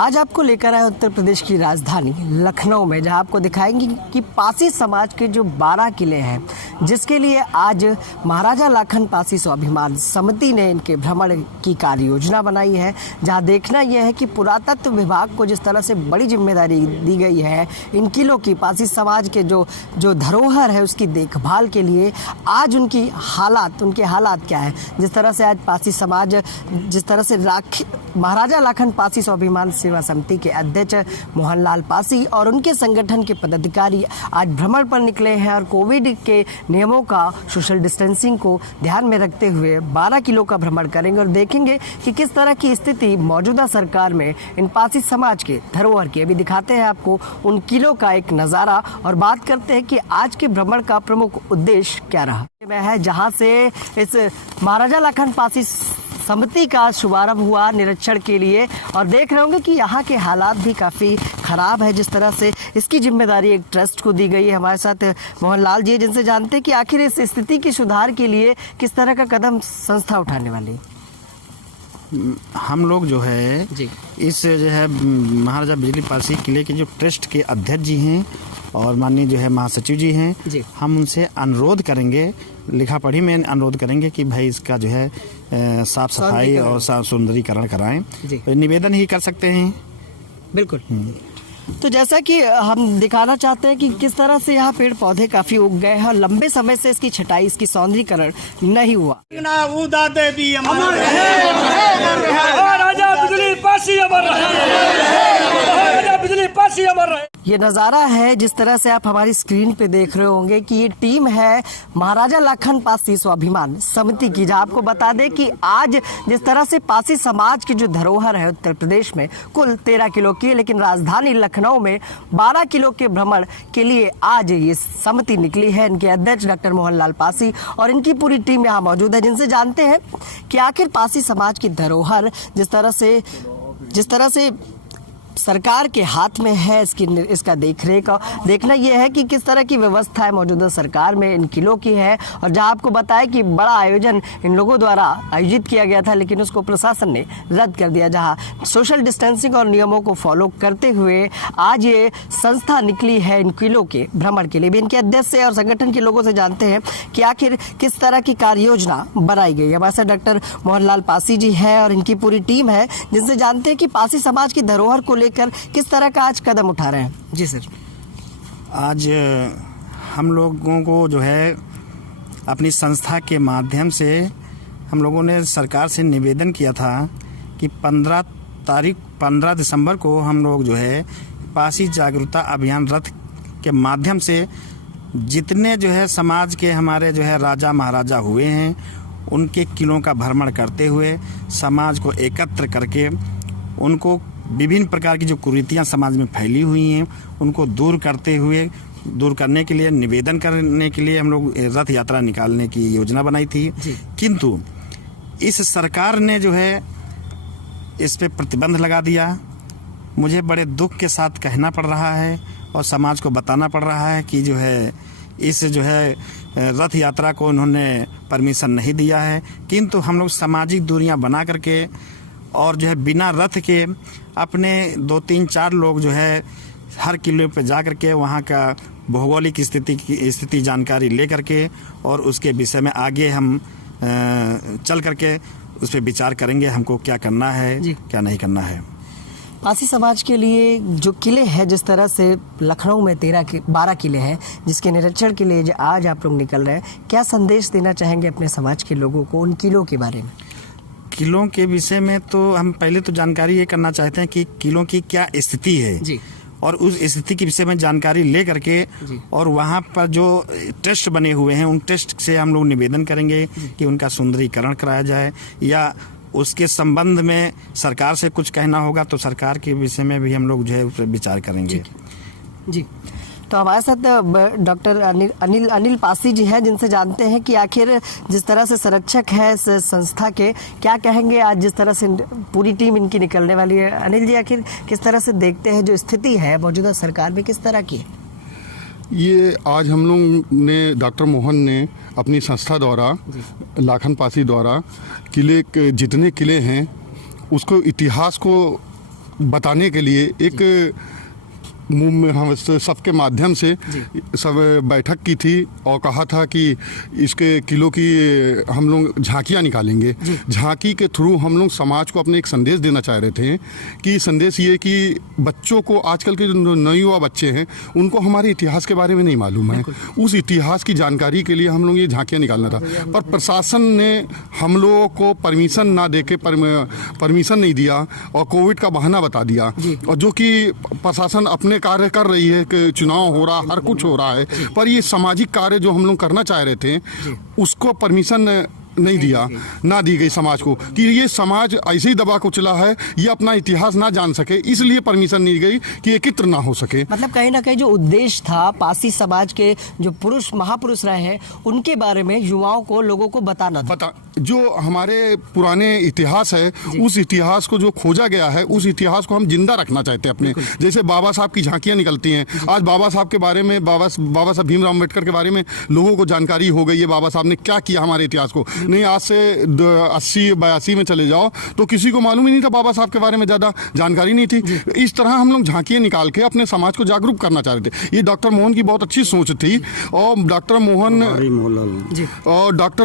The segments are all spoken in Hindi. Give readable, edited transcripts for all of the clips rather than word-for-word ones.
आज आपको लेकर आए उत्तर प्रदेश की राजधानी लखनऊ में, जहां आपको दिखाएंगे कि पासी समाज के जो 12 किले हैं, जिसके लिए आज महाराजा लाखन पासी स्वाभिमान समिति ने इनके भ्रमण की कार्य योजना बनाई है। जहां देखना यह है कि पुरातत्व विभाग को जिस तरह से बड़ी जिम्मेदारी दी गई है इन किलों की, पासी समाज के जो धरोहर है उसकी देखभाल के लिए, आज उनके हालात क्या है। जिस तरह से आज पासी समाज, जिस तरह से महाराजा लाखन पासी स्वाभिमान सेवा समिति के अध्यक्ष मोहनलाल पासी और उनके संगठन के पदाधिकारी आज भ्रमण पर निकले हैं और कोविड के नियमों का, सोशल डिस्टेंसिंग को ध्यान में रखते हुए 12 किलो का भ्रमण करेंगे और देखेंगे कि किस तरह की स्थिति मौजूदा सरकार में इन पासी समाज के धरोहर की। अभी दिखाते हैं आपको उन किलों का एक नज़ारा और बात करते हैं कि आज के भ्रमण का प्रमुख उद्देश्य क्या रहा है। जहाँ से इस महाराजा लाखन पासी समिति का शुभारंभ हुआ निरीक्षण के लिए और देख रहे होंगे कि यहाँ के हालात भी काफ़ी ख़राब है। जिस तरह से इसकी जिम्मेदारी एक ट्रस्ट को दी गई है। हमारे साथ मोहनलाल जी, जिनसे जानते हैं कि आखिर इस स्थिति के सुधार के लिए किस तरह का कदम संस्था उठाने वाली है। हम लोग जो है जी, इस जो है महाराजा बिजली पासी किले के जो ट्रस्ट के अध्यक्ष जी हैं और माननीय जो है महासचिव जी हैं, हम उनसे अनुरोध करेंगे, लिखा पढ़ी में अनुरोध करेंगे कि भाई इसका जो है साफ सफाई और साफ सुंदरीकरण कराएं। तो निवेदन ही कर सकते हैं। बिल्कुल। तो जैसा कि हम दिखाना चाहते हैं कि किस तरह से यहाँ पेड़ पौधे काफी उग गए हैं और लंबे समय से इसकी छटाई, इसकी सौंदर्यीकरण नहीं हुआ। ये नज़ारा है जिस तरह से आप हमारी स्क्रीन पे देख रहे होंगे कि ये टीम है महाराजा लाखन पासी स्वाभिमान समिति की, जहाँ आपको बता दें कि आज जिस तरह से पासी समाज की जो धरोहर है उत्तर प्रदेश में कुल 13 किलो की, लेकिन राजधानी लखनऊ में 12 किलो के भ्रमण के लिए आज ये समिति निकली है। इनके अध्यक्ष डॉक्टर मोहनलाल पासी और इनकी पूरी टीम यहाँ मौजूद है, जिनसे जानते हैं कि आखिर पासी समाज की धरोहर जिस तरह से सरकार के हाथ में है, इसका देखरेख देखना यह है कि किस तरह की व्यवस्था है मौजूदा सरकार में इन किलों की है। और जहां आपको बताया कि बड़ा आयोजन इन लोगों द्वारा आयोजित किया गया था, लेकिन उसको प्रशासन ने रद्द कर दिया। जहां सोशल डिस्टेंसिंग और नियमों को फॉलो करते हुए आज ये संस्था निकली है इन किलों के भ्रमण के लिए। भी इनके अध्यक्ष से और संगठन के लोगों से जानते हैं कि आखिर किस तरह की कार्य योजना बनाई गई है। हमारे साथ डॉक्टर मोहनलाल पासी जी है और इनकी पूरी टीम है, जिनसे जानते हैं कि पासी समाज की धरोहर को लेकर किस तरह का आज कदम उठा रहे हैं। जी सर, आज हम लोगों को जो है अपनी संस्था के माध्यम से हम लोगों ने सरकार से निवेदन किया था कि 15 दिसंबर को हम लोग जो है पासी जागरूकता अभियान रथ के माध्यम से जितने जो है समाज के हमारे जो है राजा महाराजा हुए हैं उनके किलों का भ्रमण करते हुए समाज को एकत्र करके उनको विभिन्न प्रकार की जो कुरीतियाँ समाज में फैली हुई हैं उनको दूर करने के लिए, निवेदन करने के लिए हम लोग रथ यात्रा निकालने की योजना बनाई थी। किंतु इस सरकार ने जो है इस पे प्रतिबंध लगा दिया। मुझे बड़े दुख के साथ कहना पड़ रहा है और समाज को बताना पड़ रहा है कि जो है इस जो है रथ यात्रा को उन्होंने परमिशन नहीं दिया है। किंतु हम लोग सामाजिक दूरियां बना करके और जो है बिना रथ के अपने 2-3-4 लोग जो है हर किले पे जा करके वहाँ का भौगोलिक स्थिति जानकारी ले करके और उसके विषय में आगे हम चल करके उस पर विचार करेंगे हमको क्या करना है, क्या नहीं करना है। पासी समाज के लिए जो किले हैं, जिस तरह से लखनऊ में 12 किले हैं जिसके निरीक्षण के लिए आज आप लोग निकल रहे हैं, क्या संदेश देना चाहेंगे अपने समाज के लोगों को उन किलों के बारे में? किलों के विषय में तो हम पहले तो जानकारी ये करना चाहते हैं कि किलों की क्या स्थिति है जी, और उस स्थिति के विषय में जानकारी ले करके और वहाँ पर जो टेस्ट बने हुए हैं उन टेस्ट से हम लोग निवेदन करेंगे कि उनका सुंदरीकरण कराया जाए, या उसके संबंध में सरकार से कुछ कहना होगा तो सरकार के विषय में भी हम लोग जो है उस पर विचार करेंगे। जी, तो हमारे साथ डॉक्टर अनिल पासी जी हैं, जिनसे जानते हैं कि आखिर जिस तरह से संरक्षक है इस संस्था के, क्या कहेंगे आज जिस तरह से पूरी टीम इनकी निकलने वाली है। अनिल जी, आखिर किस तरह से देखते हैं जो स्थिति है मौजूदा सरकार में, किस तरह की है? ये आज हम लोग ने डॉक्टर मोहन ने अपनी संस्था द्वारा लाखन पासी द्वारा किले जितने किले हैं उसको इतिहास को बताने के लिए एक हम सबके माध्यम से सब बैठक की थी और कहा था कि इसके किलो की हम लोग झांकियाँ निकालेंगे। झांकी के थ्रू हम लोग समाज को अपने एक संदेश देना चाह रहे थे कि संदेश ये कि बच्चों को, आजकल के जो नवयुवा बच्चे हैं, उनको हमारे इतिहास के बारे में नहीं मालूम है। उस इतिहास की जानकारी के लिए हम लोग ये झांकियाँ निकालना था, पर प्रशासन ने हम लोगों को परमिशन ना दे के परमिशन नहीं दिया और कोविड का बहाना बता दिया। और जो कि प्रशासन अपने कार्य कर रही है कि चुनाव हो रहा, हर कुछ हो रहा है, पर ये सामाजिक कार्य जो हम लोग करना चाह रहे थे उसको परमिशन नहीं दिया, ना दी गई समाज को, कि ये समाज ऐसे ही दबा कुचला है, ये अपना इतिहास ना जान सके, इसलिए परमिशन नहीं गई कि एकत्र ना हो सके। मतलब कहीं ना कहीं जो उद्देश्य था पासी समाज के जो महापुरुष रहे हैं उनके बारे में युवाओं को, लोगों को बताना था। जो हमारे पुराने इतिहास है, उस इतिहास को जो खोजा गया है, उस इतिहास को हम जिंदा रखना चाहते हैं अपने। जैसे बाबा साहब की झांकियां निकलती हैं, आज बाबा साहब के बारे में, बाबा साहब भीमराव अम्बेडकर के बारे में लोगों को जानकारी हो गई है, बाबा साहब ने क्या किया हमारे इतिहास को। नहीं, आज से 80-82 में चले जाओ तो किसी को मालूम ही नहीं था, बाबा साहब के बारे में ज़्यादा जानकारी नहीं थी। इस तरह हम लोग झांकियाँ निकाल के अपने समाज को जागरूक करना चाह रहे थे। ये डॉक्टर मोहन की बहुत अच्छी सोच थी और डॉक्टर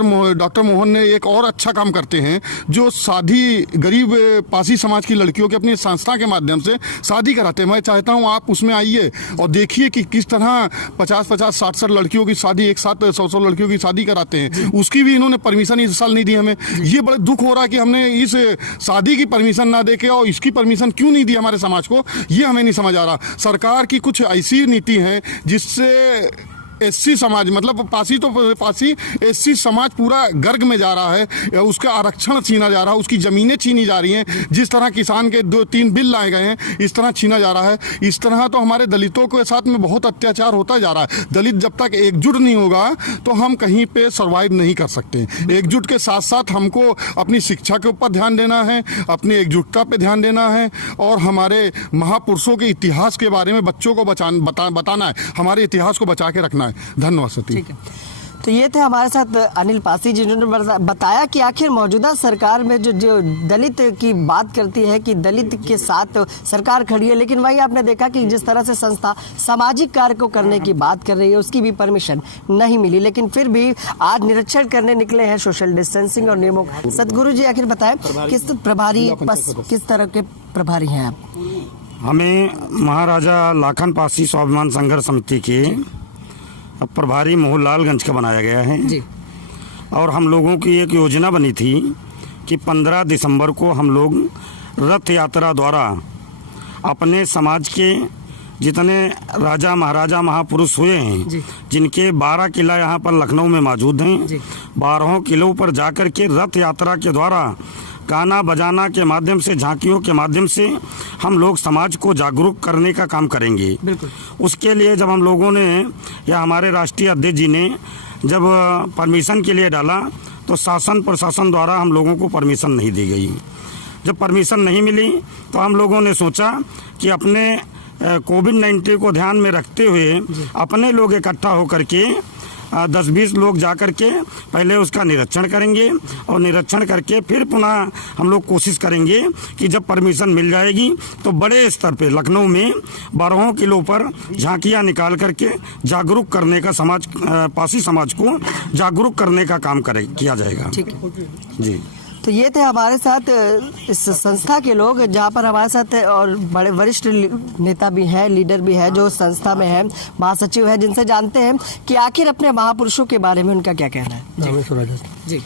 मोहन ने एक और अच्छा काम करते हैं, जो शादी गरीब पासी समाज की लड़कियों के अपनी संस्था के माध्यम से शादी कराते हैं। मैं चाहता हूँ आप उसमें आइए और देखिए कि किस तरह 50-50, 60-60 लड़कियों की शादी एक साथ, 100-100 लड़कियों की शादी कराते हैं। उसकी भी इन्होंने परमिशन इस साल नहीं दी हमें। ये बड़े दुख हो रहा है कि हमने इस शादी की परमिशन ना देके और इसकी परमिशन क्यों नहीं दी हमारे समाज को, ये हमें नहीं समझ आ रहा। सरकार की कुछ ऐसी नीति है जिससे एससी समाज, मतलब पासी एससी समाज पूरा गर्ग में जा रहा है, उसका आरक्षण छीना जा रहा है, उसकी ज़मीनें छीनी जा रही हैं। जिस तरह किसान के 2-3 बिल लाए गए हैं, इस तरह छीना जा रहा है। इस तरह तो हमारे दलितों के साथ में बहुत अत्याचार होता जा रहा है। दलित जब तक एकजुट नहीं होगा तो हम कहीं पे सर्वाइव नहीं कर सकते। एकजुट के साथ साथ हमको अपनी शिक्षा के ऊपर ध्यान देना है, अपनी एकजुटता पे ध्यान देना है और हमारे महापुरुषों के इतिहास के बारे में बच्चों को बताना है, हमारे इतिहास को बचा के रखना है। धन्यवाद सती। ठीक है, तो ये थे हमारे साथ अनिल पासी, जिन्होंने बताया कि आखिर मौजूदा सरकार में जो दलित की बात करती है कि दलित के साथ सरकार खड़ी है, लेकिन वही आपने देखा कि जिस तरह से संस्था सामाजिक कार्य को करने की बात कर रही है उसकी भी परमिशन नहीं मिली, लेकिन फिर भी आज निरीक्षण करने निकले हैं सोशल डिस्टेंसिंग और नियमों। सतगुरु जी आखिर बताएं किस तरह के प्रभारी हैं आप? हमें महाराजा लाखन पासी स्वाभिमान संघर्ष समिति के प्रभारी मोहनलालगंज का बनाया गया है जी। और हम लोगों की एक योजना बनी थी कि 15 दिसंबर को हम लोग रथ यात्रा द्वारा अपने समाज के जितने राजा महाराजा महापुरुष हुए हैं, जिनके 12 किला यहाँ पर लखनऊ में मौजूद हैं, 12 किलों पर जाकर के रथ यात्रा के द्वारा गाना बजाना के माध्यम से, झांकियों के माध्यम से हम लोग समाज को जागरूक करने का काम करेंगे। उसके लिए जब हम लोगों ने या हमारे राष्ट्रीय अध्यक्ष जी ने जब परमिशन के लिए डाला तो शासन प्रशासन द्वारा हम लोगों को परमिशन नहीं दी गई। जब परमिशन नहीं मिली तो हम लोगों ने सोचा कि अपने कोविड-19 को ध्यान में रखते हुए अपने लोग इकट्ठा होकर के 10-20 लोग जाकर के पहले उसका निरीक्षण करेंगे और निरीक्षण करके फिर पुनः हम लोग कोशिश करेंगे कि जब परमिशन मिल जाएगी तो बड़े स्तर पे लखनऊ में 12 किलो पर झांकियां निकाल करके जागरूक करने का पासी समाज को जागरूक करने का काम किया जाएगा। ठीक है जी। तो ये थे हमारे साथ इस संस्था के लोग, जहाँ पर हमारे साथ और बड़े वरिष्ठ नेता भी हैं, लीडर भी है जो संस्था में है, महासचिव है, जिनसे जानते हैं कि आखिर अपने महापुरुषों के बारे में उनका क्या कहना है। जी,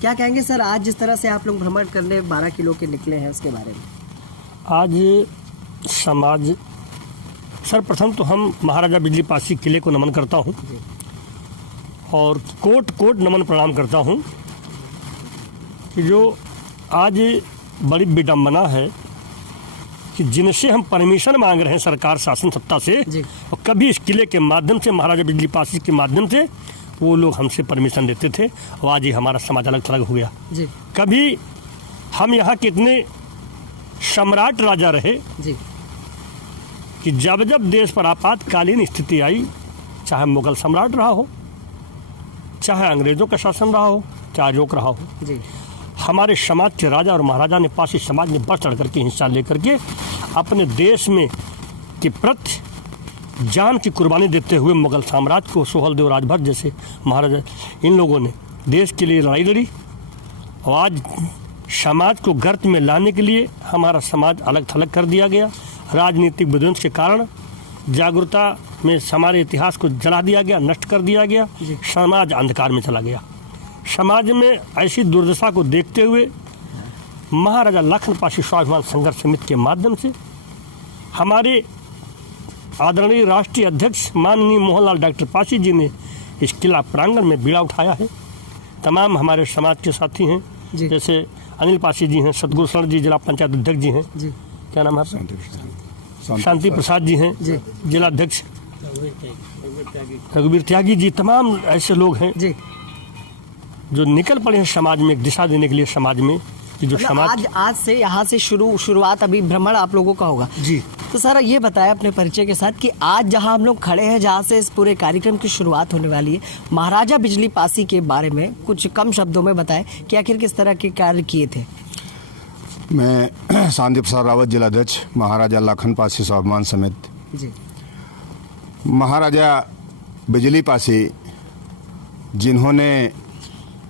क्या कहेंगे सर, आज जिस तरह से आप लोग भ्रमण करने 12 किलो के निकले हैं उसके बारे में? आज समाज, सर्वप्रथम तो हम महाराजा बिजली पासी किले को नमन करता हूँ और कोट कोट नमन प्रणाम करता हूँ कि जो आज बड़ी विडंबना है कि जिनसे हम परमिशन मांग रहे हैं सरकार शासन सत्ता से, और कभी इस किले के माध्यम से, महाराजा बिजली पासी के माध्यम से वो लोग हमसे परमिशन देते थे और आज ही हमारा समाज अलग थलग हो गया। कभी हम यहाँ के इतने सम्राट राजा रहे कि जब जब देश पर आपातकालीन स्थिति आई, चाहे मुगल सम्राट रहा हो, चाहे अंग्रेजों का शासन रहा हो, चाहे रोक रहा हो, हमारे समाज के राजा और महाराजा ने पासी समाज में बढ़ चढ़ करके हिस्सा लेकर के अपने देश में के प्रति जान की कुर्बानी देते हुए मुगल साम्राज्य को, सोहलदेव राजभर जैसे महाराजा, इन लोगों ने देश के लिए लड़ाई लड़ी और आज समाज को गर्त में लाने के लिए हमारा समाज अलग थलग कर दिया गया। राजनीतिक विध्वंस के कारण जागरूकता में हमारे इतिहास को जला दिया गया, नष्ट कर दिया गया, समाज अंधकार में चला गया। समाज में ऐसी दुर्दशा को देखते हुए महाराजा लखन पासी स्वाभिमान संघर्ष समिति के माध्यम से हमारे आदरणीय राष्ट्रीय अध्यक्ष माननीय मोहनलाल डॉक्टर पासी जी ने इस किला प्रांगण में बीड़ा उठाया है। तमाम हमारे समाज के साथी हैं, जैसे अनिल पासी जी हैं, सतगुरु शरण जी जिला पंचायत अध्यक्ष जी हैं, क्या नाम है आपका? शांति प्रसाद जी हैं, जिला अध्यक्ष रघुवीर त्यागी जी, तमाम ऐसे लोग हैं जो निकल पड़े हैं समाज में एक दिशा देने के लिए। समाज में जो समाज आज से यहाँ से शुरुआत अभी भ्रमण आप लोगों का होगा जी। तो सर ये बताएं अपने परिचय के साथ कि आज जहाँ हम लोग खड़े हैं, जहाँ से इस पूरे कार्यक्रम की शुरुआत होने वाली है, महाराजा बिजली पासी के बारे में कुछ कम शब्दों में बताएं कि आखिर किस तरह के कार्य किए थे। मैं शांति प्रसाद रावत, जिला अध्यक्ष महाराजा लखन पासी स्वाभिमान समिति जी। महाराजा बिजली पासी जिन्होंने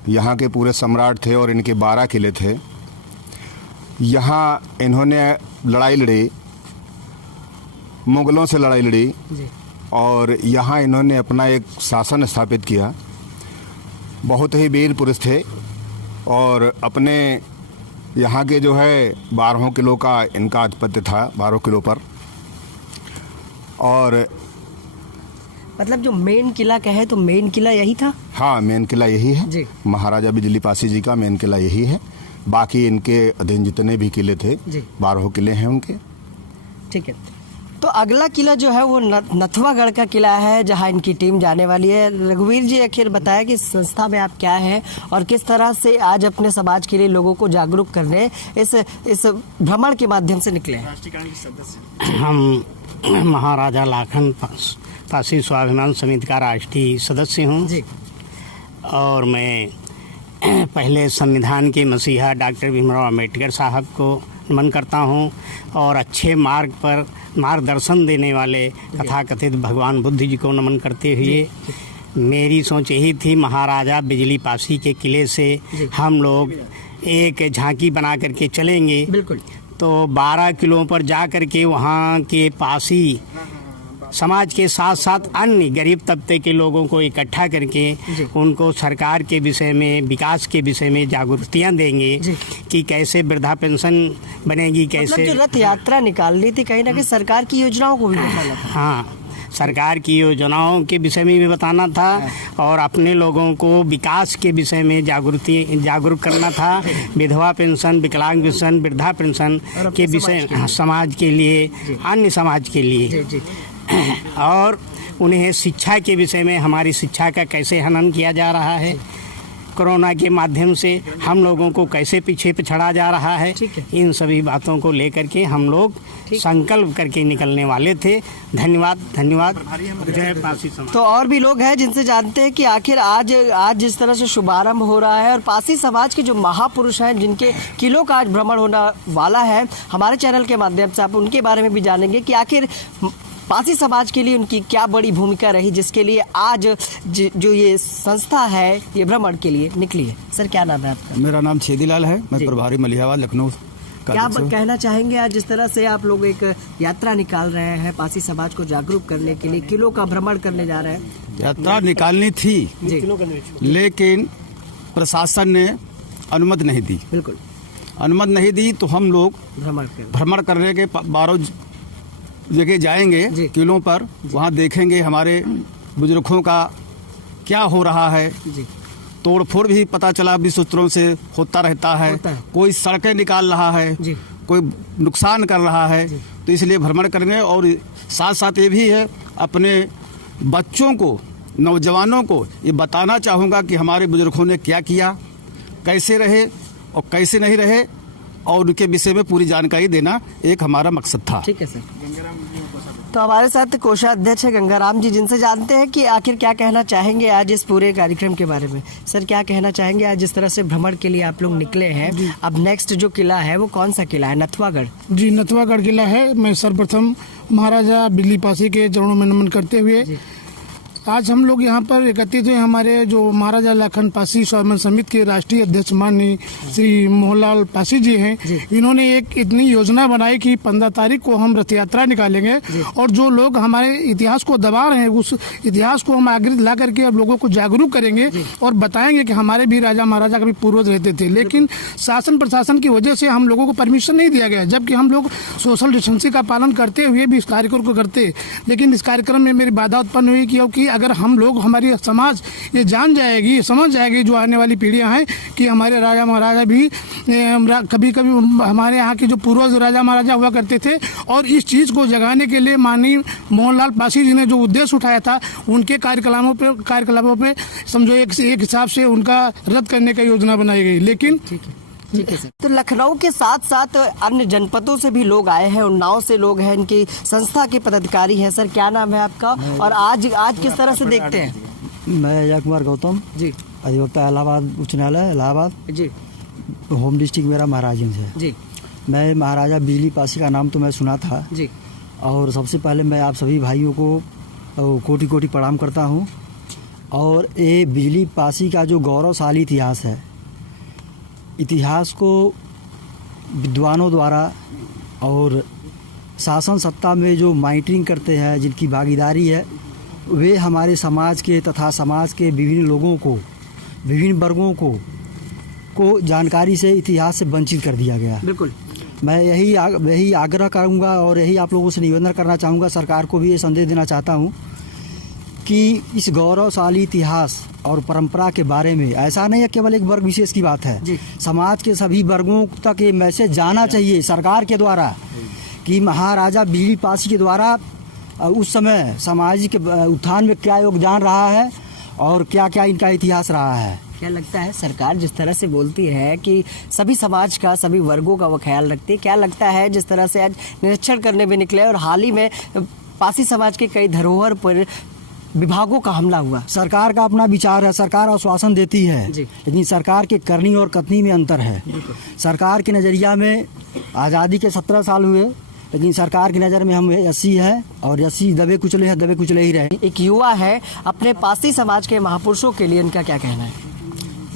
यहाँ के पूरे सम्राट थे और इनके 12 किले थे, यहाँ इन्होंने लड़ाई लड़ी, मुगलों से लड़ाई लड़ी और यहाँ इन्होंने अपना एक शासन स्थापित किया। बहुत ही वीर पुरुष थे और अपने यहाँ के जो है 12 किलो का इनका आधिपत्य था, 12 किलो पर। और मतलब जो मेन किला कहे तो मेन किला यही था? हाँ, मेन किला यही है जी। महाराजा बिजली पासी जी का मेन किला यही है। बाकी इनके अधीन जितने भी किले थे, 12 किले हैं उनके। ठीक है, तो अगला किला जो है वो नथवागढ़ का किला है, जहां इनकी टीम जाने वाली है। रघुवीर जी आखिर बताया कि संस्था में आप क्या हैं और किस तरह से आज अपने समाज के लिए लोगों को जागरूक करने इस भ्रमण के माध्यम से निकले हैं। हम महाराजा लखन पासी स्वाभिमान समिति का राष्ट्रीय सदस्य हूँ जी। और मैं पहले संविधान के मसीहा डॉक्टर भीमराव अम्बेडकर साहब को नमन करता हूँ और अच्छे मार्ग पर मार्गदर्शन देने वाले तथाकथित भगवान बुद्ध जी को नमन करते हुए मेरी सोच यही थी, महाराजा बिजली पासी के किले से हम लोग एक झांकी बना करके चलेंगे। बिल्कुल। तो 12 किलो पर जा कर के वहाँ के पासी समाज के साथ साथ अन्य गरीब तबके के लोगों को इकट्ठा करके उनको सरकार के विषय में, विकास के विषय में जागरूकतियाँ देंगे कि कैसे वृद्धा पेंशन बनेगी, कैसे मतलब जो रथ यात्रा निकालनी थी कहीं ना कहीं सरकार की योजनाओं को भी बताना था। हाँ, सरकार की योजनाओं के विषय में भी बताना था और अपने लोगों को विकास के विषय में जागरूक करना था। विधवा पेंशन, विकलांग पेंशन, वृद्धा पेंशन के विषय समाज के लिए, अन्य समाज के लिए और उन्हें शिक्षा के विषय में हमारी शिक्षा का कैसे हनन किया जा रहा है, कोरोना के माध्यम से हम लोगों को कैसे पीछे पिछड़ा जा रहा है, इन सभी बातों को लेकर के हम लोग संकल्प करके निकलने वाले थे। धन्यवाद। जय पासी समाज। तो और भी लोग हैं जिनसे जानते हैं कि आखिर आज जिस तरह से शुभारंभ हो रहा है और पासी समाज के जो महापुरुष हैं जिनके किलों का आज भ्रमण होने वाला है, हमारे चैनल के माध्यम से आप उनके बारे में भी जानेंगे कि आखिर पासी समाज के लिए उनकी क्या बड़ी भूमिका रही, जिसके लिए आज जो ये संस्था है ये भ्रमण के लिए निकली है। सर क्या नाम है आपका? मेरा नाम छेदीलाल है, मैं प्रभारी मलिहाबाद लखनऊ का। क्या कहना चाहेंगे आज जिस तरह से आप लोग एक यात्रा निकाल रहे हैं पासी समाज को जागरूक करने के लिए, किलों का भ्रमण करने जा रहे हैं? यात्रा निकालनी थी लेकिन प्रशासन ने अनुमति नहीं दी। बिल्कुल अनुमति नहीं दी तो हम लोग भ्रमण करने के 12 जगह जाएंगे किलों पर, वहाँ देखेंगे हमारे बुजुर्गों का क्या हो रहा है। तोड़ फोड़ भी पता चला भी सूत्रों से होता रहता है। कोई सड़कें निकाल रहा है, कोई नुकसान कर रहा है, तो इसलिए भ्रमण करेंगे। और साथ साथ ये भी है, अपने बच्चों को, नौजवानों को ये बताना चाहूँगा कि हमारे बुजुर्गों ने क्या किया, कैसे रहे और कैसे नहीं रहे, और उनके विषय में पूरी जानकारी देना एक हमारा मकसद था। ठीक है सर। तो हमारे साथ कोषाध्यक्ष है गंगाराम जी, जिनसे जानते हैं कि आखिर क्या कहना चाहेंगे आज इस पूरे कार्यक्रम के बारे में। सर, क्या कहना चाहेंगे आज जिस तरह से भ्रमण के लिए आप लोग निकले हैं? अब नेक्स्ट जो किला है वो कौन सा किला है? नथवागढ़। जी, नथवागढ़ किला है। मैं सर्वप्रथम महाराजा बिजली पासी के चरणों में नमन करते हुए आज हम लोग यहाँ पर एकत्रित हुए। हमारे जो महाराजा लाखन पासी स्वाभिमान समिति के राष्ट्रीय अध्यक्ष माननीय श्री मोहनलाल पासी जी हैं, इन्होंने एक इतनी योजना बनाई कि 15 तारीख को हम रथ यात्रा निकालेंगे और जो लोग हमारे इतिहास को दबा रहे हैं उस इतिहास को हम आगे ला करके अब लोगों को जागरूक करेंगे और बताएंगे कि हमारे भी राजा महाराजा कभी पूर्वज रहते थे, लेकिन शासन प्रशासन की वजह से हम लोगों को परमिशन नहीं दिया गया, जबकि हम लोग सोशल डिस्टेंसिंग का पालन करते हुए भी इस कार्यक्रम को करते। लेकिन इस कार्यक्रम में मेरी बाधा उत्पन्न हुई क्योंकि अगर हम लोग, हमारी समाज ये जान जाएगी, समझ जाएगी जो आने वाली पीढ़ियां हैं कि हमारे राजा महाराजा भी कभी कभी हमारे यहाँ के जो पूर्वज राजा महाराजा हुआ करते थे, और इस चीज़ को जगाने के लिए माननीय मोहनलाल पासी जी ने जो उद्देश्य उठाया था उनके कार्यकलापों पे समझो एक हिसाब से उनका रद्द करने का योजना बनाई गई। लेकिन ठीक है सर। तो लखनऊ के साथ साथ अन्य जनपदों से भी लोग आए हैं, उन्नाव से लोग हैं, इनकी संस्था के पदाधिकारी हैं। सर, क्या नाम है आपका और आज किस तरह से देखते हैं? मैं अजय कुमार गौतम जी, अधिवक्ता इलाहाबाद उच्च न्यायालय इलाहाबाद जी। होम डिस्ट्रिक्ट मेरा महाराजगंज है जी। मैं महाराजा बिजली पासी का नाम तो मैं सुना था जी, और सबसे पहले मैं आप सभी भाइयों को कोटि कोटि प्रणाम करता हूँ। और ये बिजली पासी का जो गौरवशाली इतिहास है, इतिहास को विद्वानों द्वारा और शासन सत्ता में जो मॉनिटरिंग करते हैं, जिनकी भागीदारी है, वे हमारे समाज के तथा समाज के विभिन्न लोगों को, विभिन्न वर्गों को जानकारी से, इतिहास से वंचित कर दिया गया। बिल्कुल। मैं यही आग्रह करूंगा और यही आप लोगों से निवेदन करना चाहूँगा, सरकार को भी ये संदेश देना चाहता हूँ कि इस गौरवशाली इतिहास और परंपरा के बारे में, ऐसा नहीं है केवल एक वर्ग विशेष की बात है, समाज के सभी वर्गों तक ये मैसेज जाना चाहिए सरकार के द्वारा कि महाराजा बिजली पासी के द्वारा उस समय सामाजिक उत्थान में क्या योगदान रहा है और क्या क्या इनका इतिहास रहा है। क्या लगता है सरकार जिस तरह से बोलती है कि सभी समाज का, सभी वर्गों का वो ख्याल रखती है, क्या लगता है जिस तरह से आज निरीक्षण करने में निकले और हाल ही में पासी समाज के कई धरोहर पर विभागों का हमला हुआ? सरकार का अपना विचार है, सरकार आश्वासन देती है, लेकिन सरकार के करनी और कथनी में अंतर है। सरकार के नज़रिया में आज़ादी के 17 साल हुए, लेकिन सरकार की नज़र में हम 80 है और 80 दबे कुचले ही रहे। एक युवा है, अपने पासी समाज के महापुरुषों के लिए इनका क्या कहना है?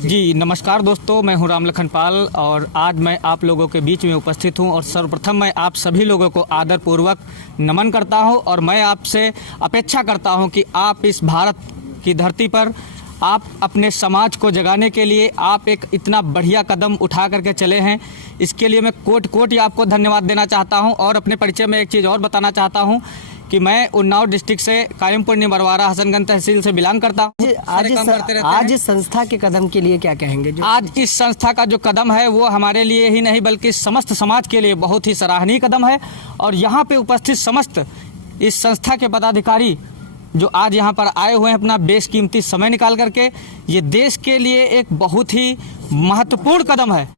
जी नमस्कार दोस्तों, मैं हूं राम लखन पाल और आज मैं आप लोगों के बीच में उपस्थित हूं और सर्वप्रथम मैं आप सभी लोगों को आदरपूर्वक नमन करता हूं और मैं आपसे अपेक्षा करता हूं कि आप इस भारत की धरती पर आप अपने समाज को जगाने के लिए आप एक इतना बढ़िया कदम उठा करके चले हैं। इसके लिए मैं कोटि आपको धन्यवाद देना चाहता हूँ। और अपने परिचय में एक चीज़ और बताना चाहता हूँ कि मैं उन्नाव डिस्ट्रिक्ट से कायमपुर निमरवाड़ा हसनगंज तहसील से बिलोंग करता हूँ। आज इस संस्था के कदम के लिए क्या कहेंगे? आज इस संस्था का जो कदम है वो हमारे लिए ही नहीं बल्कि समस्त समाज के लिए बहुत ही सराहनीय कदम है। और यहाँ पे उपस्थित समस्त इस संस्था के पदाधिकारी जो आज यहाँ पर आए हुए हैं अपना बेशकीमती समय निकाल करके, ये देश के लिए एक बहुत ही महत्वपूर्ण कदम है।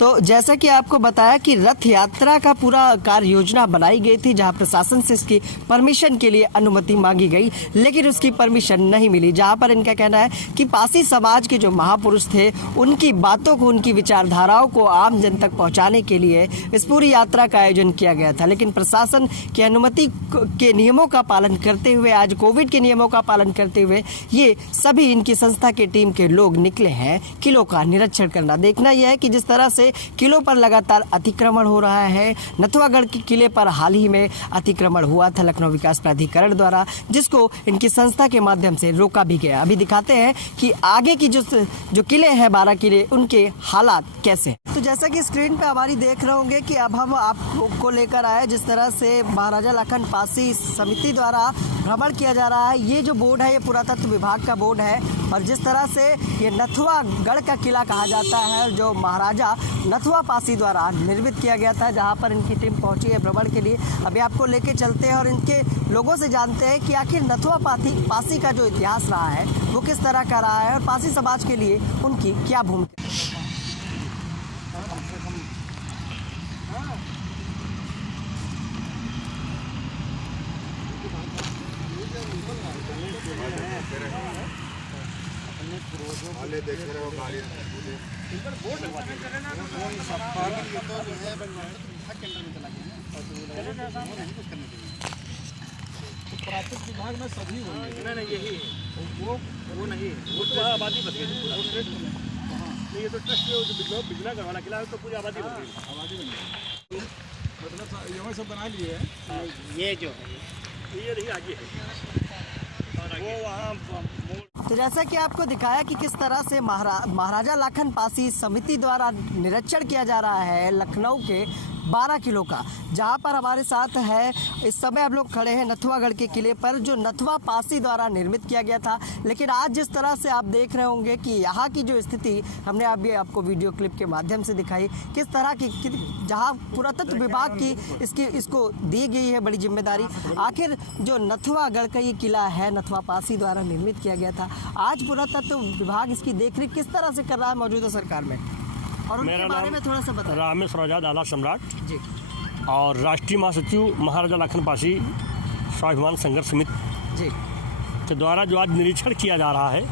तो जैसा कि आपको बताया कि रथ यात्रा का पूरा कार्य योजना बनाई गई थी, जहां प्रशासन से इसकी परमिशन के लिए अनुमति मांगी गई, लेकिन उसकी परमिशन नहीं मिली। जहां पर इनका कहना है कि पासी समाज के जो महापुरुष थे उनकी बातों को, उनकी विचारधाराओं को आम जन तक पहुंचाने के लिए इस पूरी यात्रा का आयोजन किया गया था। लेकिन प्रशासन की अनुमति के नियमों का पालन करते हुए, आज कोविड के नियमों का पालन करते हुए ये सभी इनकी संस्था के टीम के लोग निकले हैं किलों का निरीक्षण करना। देखना यह है कि जिस तरह से किलों पर लगातार अतिक्रमण हो रहा है, नथवागढ़ के किले पर हाल ही में अतिक्रमण हुआ था लखनऊ विकास प्राधिकरण द्वारा, जिसको इनकी संस्था के माध्यम से रोका भी गया। अभी दिखाते हैं कि आगे की जो किले हैं 12 किले, उनके हालात कैसे हैं। तो जैसा कि स्क्रीन पे हमारी देख रहे होंगे कि अब हम आपको लेकर आए, जिस तरह से महाराजा लाखन पासी समिति द्वारा भ्रमण किया जा रहा है। ये जो बोर्ड है ये पुरातत्व विभाग का बोर्ड है और जिस तरह से ये नथवागढ़ का किला कहा जाता है, जो महाराजा नथवा पासी द्वारा निर्मित किया गया था, जहां पर इनकी टीम पहुंची है भ्रमण के लिए। अभी आपको लेके चलते हैं और इनके लोगों से जानते हैं कि आखिर नथवा पासी का जो इतिहास रहा है वो किस तरह का रहा है और पासी समाज के लिए उनकी क्या भूमिका। तो जैसा कि आपको दिखाया कि किस तरह से महाराजा लाखन पासी समिति द्वारा निरीक्षण किया जा रहा है लखनऊ के 12 किलो का, जहां पर हमारे साथ है इस समय हम लोग खड़े हैं नथुआगढ़ के किले पर, जो नथुआ पासी द्वारा निर्मित किया गया था। लेकिन आज जिस तरह से आप देख रहे होंगे कि यहाँ की जो स्थिति हमने अभी आपको वीडियो क्लिप के माध्यम से दिखाई, किस तरह की जहाँ पुरातत्व विभाग की इसको दी गई है बड़ी जिम्मेदारी। आखिर जो नथुआगढ़ का ये किला है नथुआ पासी द्वारा निर्मित किया गया था, आज पुरातत्व विभाग इसकी देखरेख किस तरह से कर रहा है मौजूदा सरकार में, और उनके बारे में थोड़ा सा बताएं। रामेश्वर आजाद आला सम्राट जी और राष्ट्रीय महासचिव महाराजा लाखन पासी स्वाभिमान संघर्ष समिति जी के द्वारा जो आज निरीक्षण किया जा रहा है,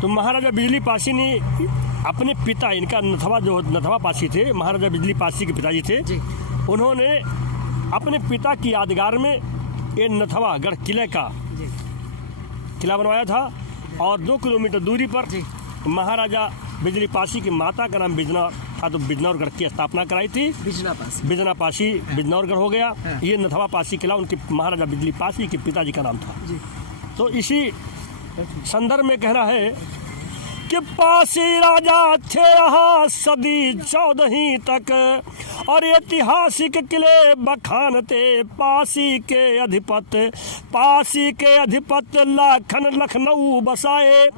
तो महाराजा बिजली पासी ने अपने पिता, इनका नथवा पासी थे, महाराजा बिजली पासी के पिताजी थे, उन्होंने अपने पिता की यादगार में ये नथवागढ़ किले का किला बनवाया था। और 2 किलोमीटर दूरी पर महाराजा बिजली पासी की माता का नाम बिजनौर था, तो बिजनौरगढ़ की स्थापना कराई थी। बिजना पासी बिजनौरगढ़ हो गया। ये नथवा पासी किला उनके महाराजा बिजली पासी के पिताजी का नाम था। तो इसी संदर्भ में कहना है कि पासी राजा थे यहाँ सदी 14वीं तक, और ऐतिहासिक किले बखानते पासी के अधिपत लाखन लखनऊ बसाए,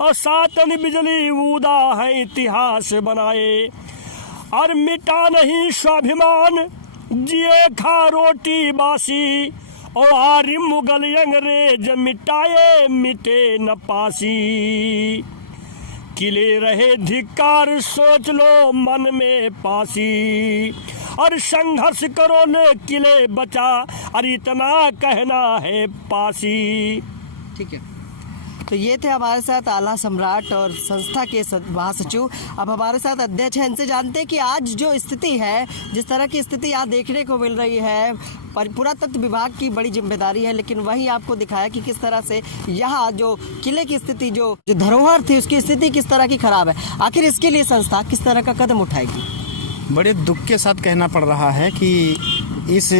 और सातन बिजली ऊदा है इतिहास बनाए। और मिटा नहीं स्वाभिमान जिए खा रोटी बासी, और आर्य मुगल अंग्रेज मिटाए मिटे न पासी। किले रहे धिक्कार सोच लो मन में पासी, और संघर्ष करो ने किले बचा, और इतना कहना है पासी। ठीक है, तो ये थे हमारे साथ आला सम्राट और संस्था के महासचिव। अब हमारे साथ अध्यक्ष हैं, इनसे जानते हैं कि आज जो स्थिति है, जिस तरह की स्थिति यहाँ देखने को मिल रही है, पुरातत्व विभाग की बड़ी जिम्मेदारी है, लेकिन वहीं आपको दिखाया कि किस तरह से यहाँ जो किले की स्थिति, जो धरोहर थी उसकी स्थिति किस तरह की खराब है। आखिर इसके लिए संस्था किस तरह का कदम उठाएगी? बड़े दुख के साथ कहना पड़ रहा है कि इस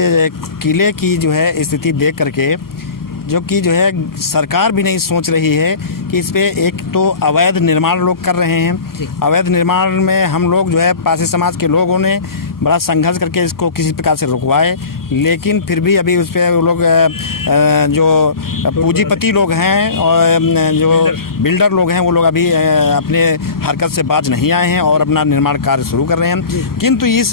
किले की जो है स्थिति देख करके जो कि जो है सरकार भी नहीं सोच रही है कि इस पे एक तो अवैध निर्माण लोग कर रहे हैं। अवैध निर्माण में हम लोग जो है पासी समाज के लोगों ने बड़ा संघर्ष करके इसको किसी प्रकार से रुकवाए, लेकिन फिर भी अभी उस पर वो लोग जो पूंजीपति लोग हैं और जो बिल्डर लोग हैं वो लोग अभी अपने हरकत से बाज नहीं आए हैं और अपना निर्माण कार्य शुरू कर रहे हैं। किंतु इस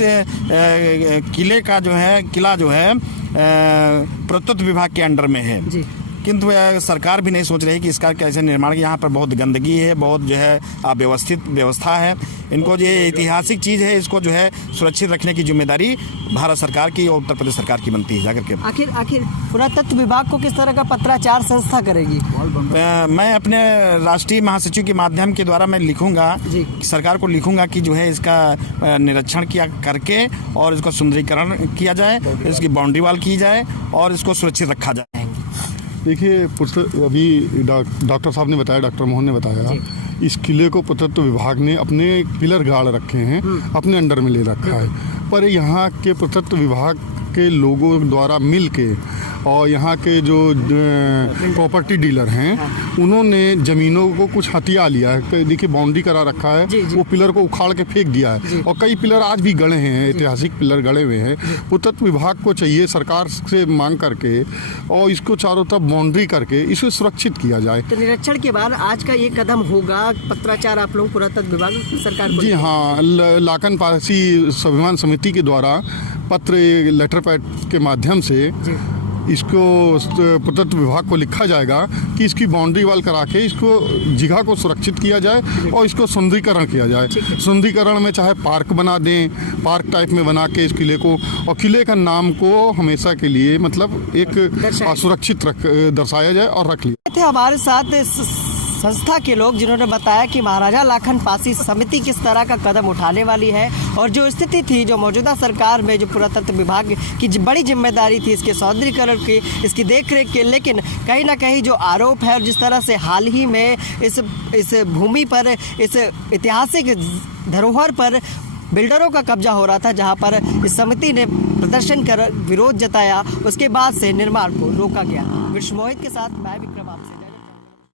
किला जो है पुरातत्व विभाग के अंडर में है, किंतु सरकार भी नहीं सोच रही कि इसका कैसे निर्माण। यहाँ पर बहुत गंदगी है, बहुत जो है अव्यवस्थित व्यवस्था है। इनको जो ऐतिहासिक चीज़ है इसको जो है सुरक्षित रखने की जिम्मेदारी भारत सरकार की और उत्तर प्रदेश सरकार की बनती है जाकर के। आखिर पुरातत्व विभाग को किस तरह का पत्राचार संस्था करेगी? मैं अपने राष्ट्रीय महासचिव के माध्यम के द्वारा मैं लिखूंगा, सरकार को लिखूंगा कि जो है इसका निरीक्षण किया करके और इसका सुंदरीकरण किया जाए, इसकी बाउंड्री वॉल की जाए और इसको सुरक्षित रखा जाए। देखिए, अभी डॉक्टर साहब ने बताया, डॉक्टर मोहन ने बताया, इस किले को पुरातत्व विभाग ने अपने पिलर गाड़ रखे हैं, अपने अंडर में ले रखा है। पर यहाँ के पुरातत्व विभाग के लोगों द्वारा मिल के और यहाँ के जो प्रॉपर्टी डीलर हैं उन्होंने ज़मीनों को कुछ हथिया लिया है। देखिए, बाउंड्री करा रखा है, वो पिलर को उखाड़ के फेंक दिया है और कई पिलर आज भी गड़े हैं, ऐतिहासिक पिलर गड़े हुए हैं। पुरातत्व विभाग को चाहिए सरकार से मांग करके और इसको चारों तरफ बाउंड्री करके इसे सुरक्षित किया जाए। तो निरीक्षण के बाद आज का ये कदम होगा, पत्राचार आप लोग पुरातत्व विभाग सरकार को? जी हाँ, लाखन पासी स्वाभिमान समिति के द्वारा पत्र लेटर पैड के माध्यम से इसको प्रदत्त विभाग को लिखा जाएगा कि इसकी बाउंड्री वाल करा के इसको जगह को सुरक्षित किया जाए और इसको सुंदरीकरण किया जाए। सुंदरीकरण में चाहे पार्क बना दें, पार्क टाइप में बना के इस किले को, और किले का नाम को हमेशा के लिए मतलब एक सुरक्षित दर्शाया जाए और रख लिया। थे हमारे साथ संस्था के लोग जिन्होंने बताया कि महाराजा लाखन पासी समिति किस तरह का कदम उठाने वाली है और जो स्थिति थी, जो मौजूदा सरकार में जो पुरातत्व विभाग की बड़ी जिम्मेदारी थी इसके सौंदर्यीकरण की, इसकी देखरेख की, लेकिन कहीं ना कहीं जो आरोप है और जिस तरह से हाल ही में इस भूमि पर, इस ऐतिहासिक धरोहर पर बिल्डरों का कब्जा हो रहा था, जहां पर इस समिति ने प्रदर्शन कर विरोध जताया, उसके बाद से निर्माण को रोका गया। विश्व मोहित के साथ मैं विक्रम।